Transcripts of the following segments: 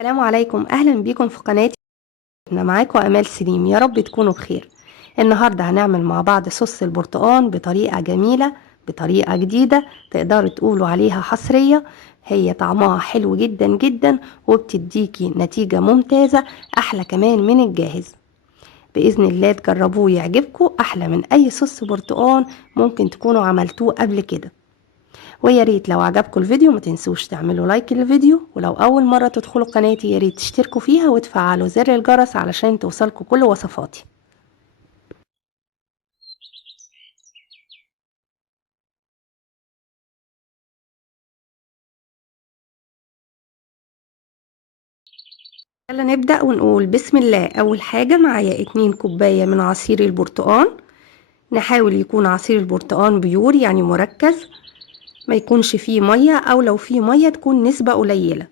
السلام عليكم، اهلا بيكم في قناتي. انا معاكم امال سليم، يا رب تكونوا بخير. النهارده هنعمل مع بعض صوص البرتقال بطريقه جميله، بطريقه جديده تقدروا تقولوا عليها حصريه. هي طعمها حلو جدا جدا وبتديكي نتيجه ممتازه، احلى كمان من الجاهز. باذن الله تجربوه يعجبكم احلى من اي صوص برتقال ممكن تكونوا عملتوه قبل كده. ويا ريت لو عجبكم الفيديو ما تنسوش تعملوا لايك للفيديو، ولو اول مرة تدخلوا قناتي يا ريت تشتركوا فيها وتفعلوا زر الجرس علشان توصلكم كل وصفاتي. يلا نبدأ ونقول بسم الله. اول حاجة معايا 2 كوباية من عصير البرتقال. نحاول يكون عصير البرتقال بيور يعني مركز، ما يكونش فيه مية، او لو فيه مية تكون نسبة قليلة.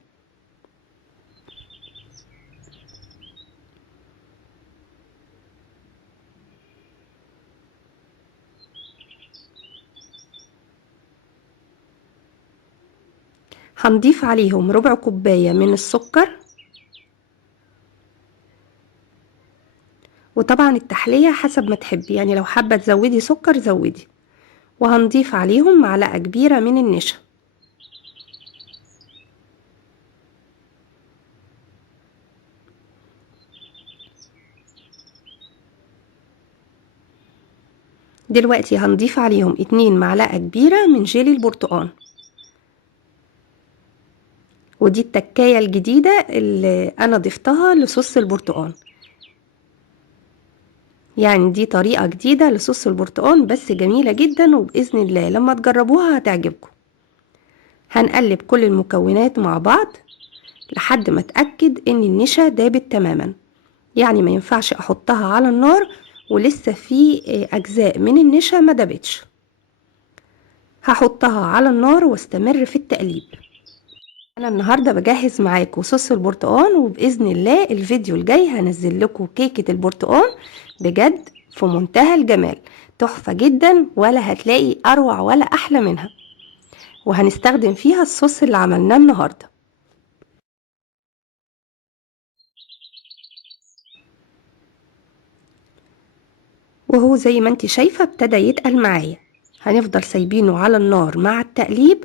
هنضيف عليهم ربع كوباية من السكر، وطبعا التحلية حسب ما تحبي، يعني لو حابة تزودي سكر زودي. وهنضيف عليهم معلقة كبيرة من النشا. دلوقتي هنضيف عليهم 2 معلقة كبيرة من جيلي البرتقال. ودي التكاية الجديدة اللي انا ضفتها لصوص البرتقال، يعني دي طريقة جديدة لصوص البرتقال بس جميلة جدا، وبإذن الله لما تجربوها هتعجبكم. هنقلب كل المكونات مع بعض لحد ما اتأكد ان النشا دابت تماما، يعني ما ينفعش احطها على النار ولسه في اجزاء من النشا ما دابتش. هحطها على النار واستمر في التقليب. انا النهارده بجهز معاكم صوص البرتقال، وباذن الله الفيديو الجاي هنزل لكم كيكه البرتقال بجد في منتهى الجمال، تحفه جدا ولا هتلاقي اروع ولا احلى منها. وهنستخدم فيها الصوص اللي عملناه النهارده. وهو زي ما انت شايفه ابتدى يتقل معايا. هنفضل سايبينه على النار مع التقليب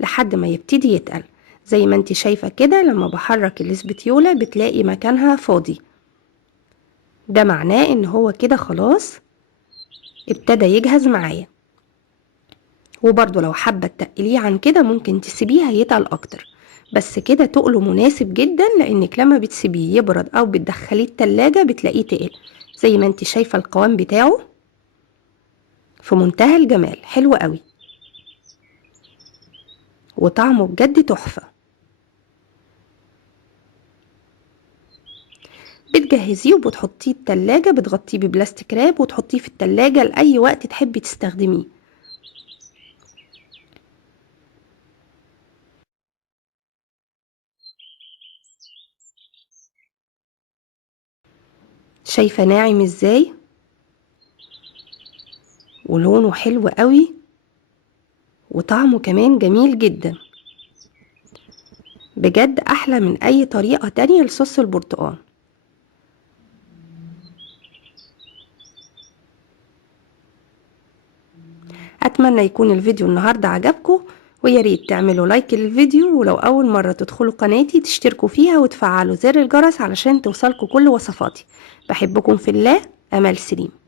لحد ما يبتدي يتقل. زي ما انت شايفه كده لما بحرك الاسبتيوله بتلاقي مكانها فاضي، ده معناه ان هو كده خلاص ابتدى يجهز معايا. وبرضو لو حابة تقليه عن كده ممكن تسيبيه هيتقل اكتر، بس كده تقله مناسب جدا، لانك لما بتسيبيه يبرد او بتدخليه التلاجة بتلاقيه تقل. زي ما انت شايفة القوام بتاعه في منتهى الجمال، حلو قوي وطعمه بجد تحفة. بتجهزيه وبتحطيه التلاجة، بتغطيه ببلاستيك راب وتحطيه في التلاجة لأي وقت تحبي تستخدميه. شايفة ناعم ازاي ولونه حلو قوي وطعمه كمان جميل جدا، بجد احلى من اي طريقة تانية لصوص البرتقال. اتمنى يكون الفيديو النهاردة عجبكم، ويا ريت تعملوا لايك للفيديو، ولو اول مرة تدخلوا قناتي تشتركوا فيها وتفعلوا زر الجرس علشان توصلكوا كل وصفاتي. بحبكم في الله، امل سليم.